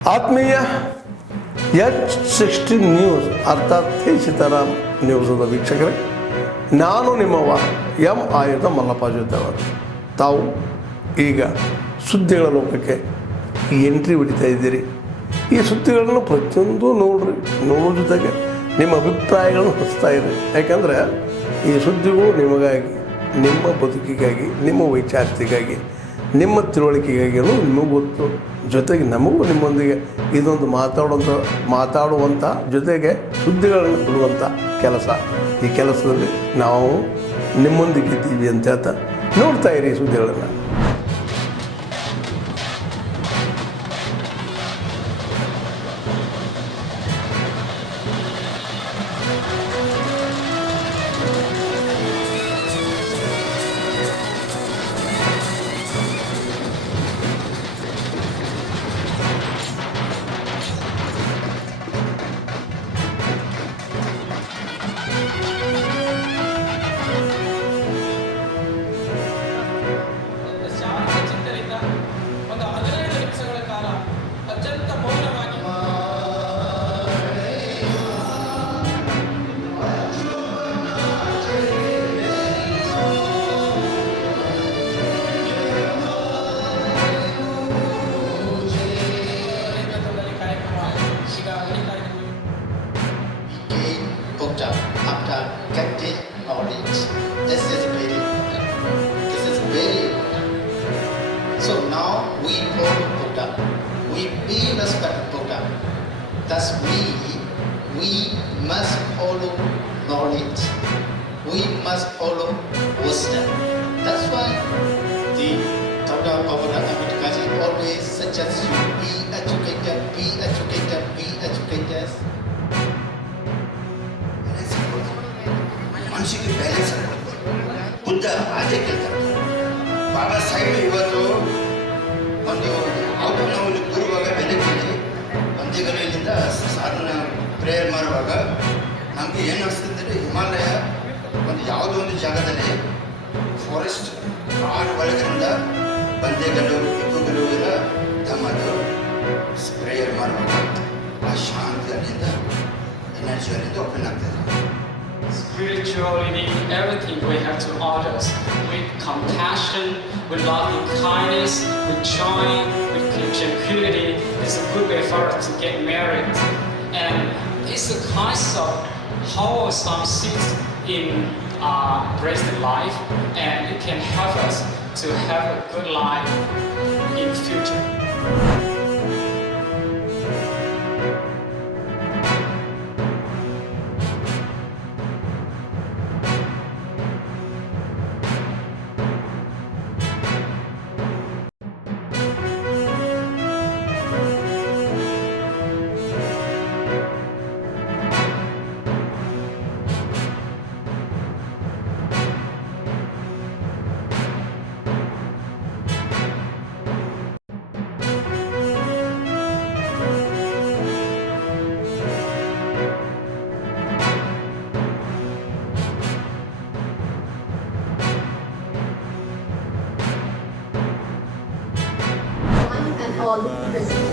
ಆತ್ಮೀಯ H16 news ಅರ್ಥಾತ್ ಕೆ ಸೀತಾರಾಮ್ ನ್ಯೂಸದ ವೀಕ್ಷಕರೇ, ನಾನು ನಿಮ್ಮವ ಎಂ ಆಯುಧ ಮಲ್ಲಪ್ಪ ಜೊತೆವರು. ತಾವು ಈಗ ಸುದ್ದಿಗಳ ಲೋಕಕ್ಕೆ ಎಂಟ್ರಿ ಹೊಡಿತಾ ಇದ್ದೀರಿ. ಈ ಸುದ್ದಿಗಳನ್ನು ಪ್ರತಿಯೊಂದು ನೋಡೋ ಜೊತೆಗೆ ನಿಮ್ಮ ಅಭಿಪ್ರಾಯಗಳನ್ನು ಹೊಸ್ತಾ ಇದೆ. ಯಾಕಂದರೆ ಈ ಸುದ್ದಿಗಳು ನಿಮಗಾಗಿ, ನಿಮ್ಮ ಬದುಕಿಗಾಗಿ, ನಿಮ್ಮ ವೈಚಾರಿಕಗಾಗಿ, ನಿಮ್ಮ ತಿಳುವಳಿಕೆಗಾಗಿಯೂ ನಿಮಗೂ ಗೊತ್ತು. ಜೊತೆಗೆ ನಮಗೂ ನಿಮ್ಮೊಂದಿಗೆ ಇದೊಂದು ಮಾತಾಡುವಂಥ ಜೊತೆಗೆ ಸುದ್ದಿಗಳನ್ನು ಬಿಡುವಂಥ ಕೆಲಸ. ಈ ಕೆಲಸದಲ್ಲಿ ನಾವು ನಿಮ್ಮೊಂದಿಗೆ ಇದ್ದೀವಿ ಅಂತ ಹೇಳ್ತಾ ನೋಡ್ತಾ ಇರಿ ಈ ಸುದ್ದಿಗಳನ್ನು. After getting knowledge, this is very important. So now we follow Buddha, we pay respect to Buddha. Thus we must follow knowledge, we must follow wisdom. That's why the Dr. Bhavana Ambedkar always suggests you be educated, be educated, be educated. ಮನುಷ್ಯಕ್ಕೆ balance ಆಗಬೇಕು. ಬುದ್ಧ ಅದೇ ಕೇಳ್ತಾರೆ. ಬಾಬಾ ಸಾಹೇಬ್ ಇವತ್ತು ಒಂದು ಔಟ್ ನಾವು ಕೂರುವಾಗ ಬೆಳಗ್ಗೆ ಒಂದೇಗಲಿಂದ ಸಾಧನ ಪ್ರೇಯರ್ ಮಾಡುವಾಗ ನಮಗೆ ಏನು ಅನಿಸ್ತಂದರೆ ಹಿಮಾಲಯ ಒಂದು ಯಾವುದೋ ಒಂದು ಜಾಗದಲ್ಲಿ ಫಾರೆಸ್ಟ್ ಕಾಡು ಒಳಗಿನಿಂದ ಬಂದೆಗಲ್ಲು ಇಬ್ಬುಗಲ್ಲು ಎಲ್ಲ ತಮ್ಮದು ಪ್ರೇಯರ್ ಮಾಡುವಾಗ ಆ ಶಾಂತಿ ಅಲ್ಲಿಂದ ಎನರ್ಜಿ ಅಲ್ಲಿಂದ ಓಪನ್ ಆಗ್ತದೆ. Spirituality, everything we have to others with compassion, with loving kindness, with joy, with tranquility. It's a good way for us to get married. And it's a concept how some sits in present life, and it can help us to have a good life in future. All present.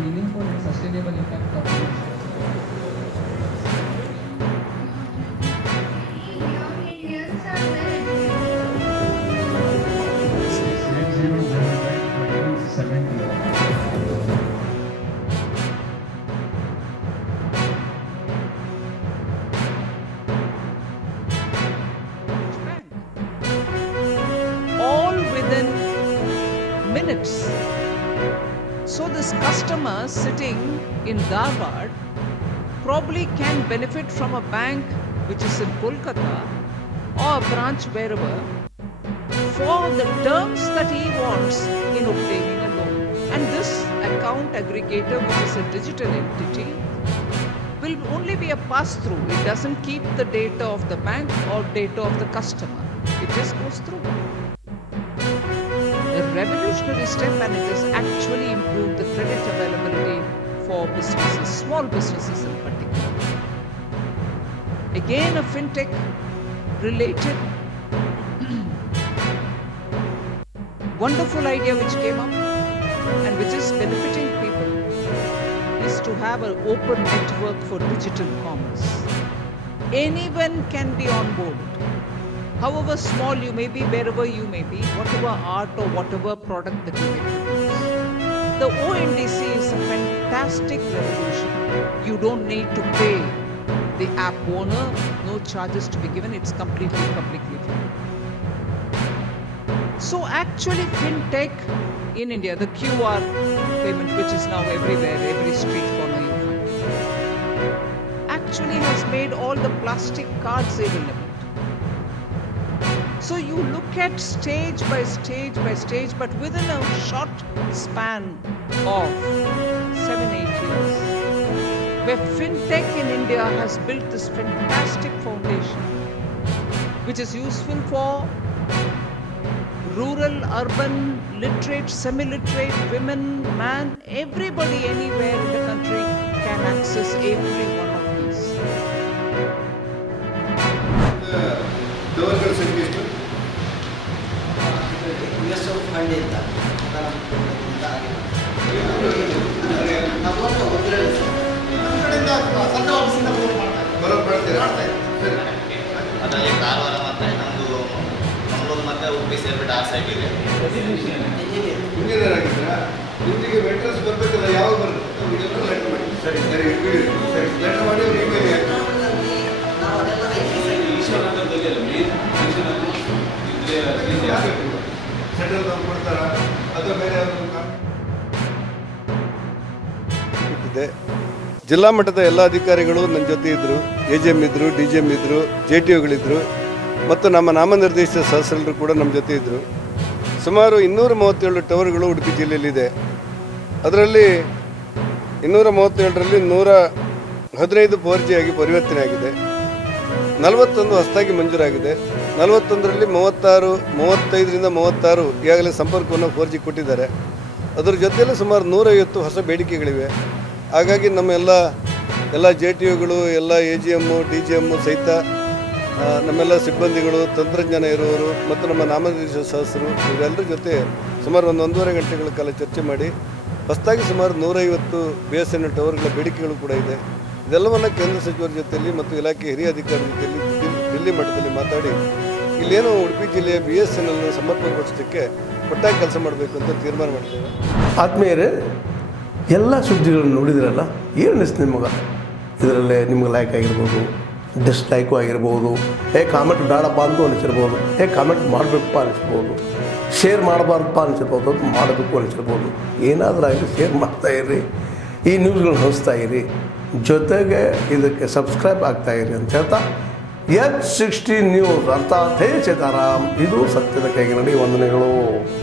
Meaningful and sustainable impact of net zero by 2070. all within minutes. So this customer sitting in Dharwad probably can benefit from a bank which is in Kolkata or a branch wherever for the terms that he wants in obtaining a loan. And this account aggregator, which is a digital entity, will only be a pass-through. It doesn't keep the data of the bank or data of the customer. It just goes through. A revolutionary step, and it has actually improved the credit availability for businesses, small businesses in particular. Again, a fintech related wonderful idea which came up and which is benefiting people is to have an open network for digital commerce. Anyone can be on board. However small you may be, wherever you may be, whatever art or whatever product that you may produce. The ONDC is a fantastic revolution. You don't need to pay the app owner, no charges to be given, it's completely publicly free. So actually fintech in India, the QR payment which is now everywhere, every street corner you find, actually has made all the plastic cards irrelevant. So you look at stage by stage by stage, but within a short span of 7-8 years, where fintech in India has built this fantastic foundation, which is useful for rural, urban, literate, semi-literate, women, man, everybody anywhere in the country can access every one of these. ಟವರ್ಗಳ ಸಂಖ್ಯೆ ಎಷ್ಟು? US ಫಂಡಿಂದ ನಮ್ಮೊಂದು ಗೊತ್ತಿರಲಿಲ್ಲ ಸರ್. ನಮ್ಮ ಕಡೆಯಿಂದ ಸಣ್ಣ ಆಫೀಸಿಂದ ಫೋನ್ ಮಾಡ್ತಾರೆ. ಬರೋದು ಮಾಡ್ತೀರಾ? ಸರಿ. ಅದರಲ್ಲಿ ಕಾರವಾರ ಮತ್ತು ನಮ್ಮದು ಮಂಗಳೂರು ಮತ್ತು ಉಡುಪಿ ಸೇರಿಬಿಟ್ಟು 6 ಸೈಟ್ ಇದೆ. ಇಂಜಿನಿಯರ್ ಆಗಿದ್ದೀರಾ? ನಿಮಗೆ ಮೆಟ್ರಸ್ ಬರಬೇಕಲ್ಲ, ಯಾವಾಗ ಬರುತ್ತೆ? ಲೆಟರ್ ಮಾಡಿ. ಸರಿ ಸರಿ ಸರಿ ಲೆಟರ್ ಮಾಡಿ ಅವ್ರು ಇಮೇಲ್ ಹಾಕಿ. ನಾವು ಅದೆಲ್ಲ ಸೆಂಟ್ರಲ್ ಅವ್ರು ಕೊಡ್ತಾರಾ ಅಥವಾ ಬೇರೆ ಇದೆ. ಜಿಲ್ಲಾ ಮಟ್ಟದ ಎಲ್ಲ ಅಧಿಕಾರಿಗಳು ನನ್ನ ಜೊತೆ ಇದ್ದರು. AGM ಇದ್ದರು, DGM ಇದ್ದರು, JTOಗಳಿದ್ದರು ಮತ್ತು ನಮ್ಮ ನಾಮನಿರ್ದೇಶಿತ ಸದಸ್ಯರು ಕೂಡ ನಮ್ಮ ಜೊತೆ ಇದ್ದರು. ಸುಮಾರು 237 ಟವರ್ಗಳು ಉಡುಪಿ ಜಿಲ್ಲೆಯಲ್ಲಿದೆ. ಅದರಲ್ಲಿ 237ರಲ್ಲಿ 115 4G ಆಗಿ ಪರಿವರ್ತನೆ ಆಗಿದೆ. 41 ಹೊಸದಾಗಿ ಮಂಜೂರಾಗಿದೆ. 41ರಲ್ಲಿ 35ರಿಂದ 36 ಈಗಾಗಲೇ ಸಂಪರ್ಕವನ್ನು 4G ಕೊಟ್ಟಿದ್ದಾರೆ. ಅದರ ಜೊತೆಯಲ್ಲಿ ಸುಮಾರು 150 ಹೊಸ ಬೇಡಿಕೆಗಳಿವೆ. ಹಾಗಾಗಿ ನಮ್ಮ ಎಲ್ಲ JTOಗಳು, ಎಲ್ಲ AGM, DGM ಸಹಿತ ನಮ್ಮೆಲ್ಲ ಸಿಬ್ಬಂದಿಗಳು, ತಂತ್ರಜ್ಞಾನ ಇರುವವರು ಮತ್ತು ನಮ್ಮ ನಾಮನಿರ್ದೇಶಿತ ಸದಸ್ಯರು ಇವರೆಲ್ಲರ ಜೊತೆ ಸುಮಾರು 1.5 ಗಂಟೆಗಳ ಕಾಲ ಚರ್ಚೆ ಮಾಡಿ ಹೊಸದಾಗಿ ಸುಮಾರು 150 BSNL ಟವರ್ಗಳ ಬೇಡಿಕೆಗಳು ಕೂಡ ಇದೆ. ಇದೆಲ್ಲವನ್ನು ಕೇಂದ್ರ ಸಚಿವರ ಜೊತೆಯಲ್ಲಿ ಮತ್ತು ಇಲಾಖೆ ಹಿರಿಯ ಅಧಿಕಾರಿಗಳ ಜೊತೆಯಲ್ಲಿ ದಿಲ್ಲಿ ಮಟ್ಟದಲ್ಲಿ ಮಾತಾಡಿ ಇಲ್ಲೇನು ಉಡುಪಿ ಜಿಲ್ಲೆಯ BSNL ಸಮರ್ಪಕಗೊಳಿಸೋದಕ್ಕೆ ಒಟ್ಟಾಗಿ ಕೆಲಸ ಮಾಡಬೇಕು ಅಂತ ತೀರ್ಮಾನ ಮಾಡಿದ್ದೇವೆ. ಆತ್ಮೀಯರೇ, ಎಲ್ಲ ಸುದ್ದಿಗಳನ್ನು ನೋಡಿದ್ರಲ್ಲ, ಏನು ಅನಿಸ್ತು ನಿಮಗೆ? ಇದರಲ್ಲೇ ನಿಮ್ಗೆ ಲೈಕ್ ಆಗಿರ್ಬೋದು, ಡಿಸ್ಲೈಕು ಆಗಿರ್ಬೋದು, ಕಾಮೆಂಟ್ ಬೇಡಪ್ಪ ಅಂತೂ ಅನಿಸಿರ್ಬೋದು, ಕಾಮೆಂಟ್ ಮಾಡಬೇಕಪ್ಪ ಅನಿಸ್ಬೋದು, ಶೇರ್ ಮಾಡಬಾರ್ದಪ್ಪ ಅನಿಸಿರ್ಬೋದು, ಅದು ಮಾಡಬೇಕು ಅನಿಸಿರ್ಬೋದು. ಏನಾದರೂ ಆಗಲಿ ಶೇರ್ ಮಾಡ್ತಾಯಿರಿ, ಈ ನ್ಯೂಸ್ಗಳನ್ನ ಹಂಚ್ತಾ ಇರಿ, ಜೊತೆಗೆ ಇದಕ್ಕೆ ಸಬ್ಸ್ಕ್ರೈಬ್ ಆಗ್ತಾಯಿರಿ ಅಂತ ಹೇಳ್ತಾ H16 ನ್ಯೂಸ್ ಅರ್ಥಾತ್ ಹೇ ಸೀತಾರಾಮ್, ಇದು ಸತ್ಯದ ಕೈಗೆ ನಡಿ. ವಂದನೆಗಳು.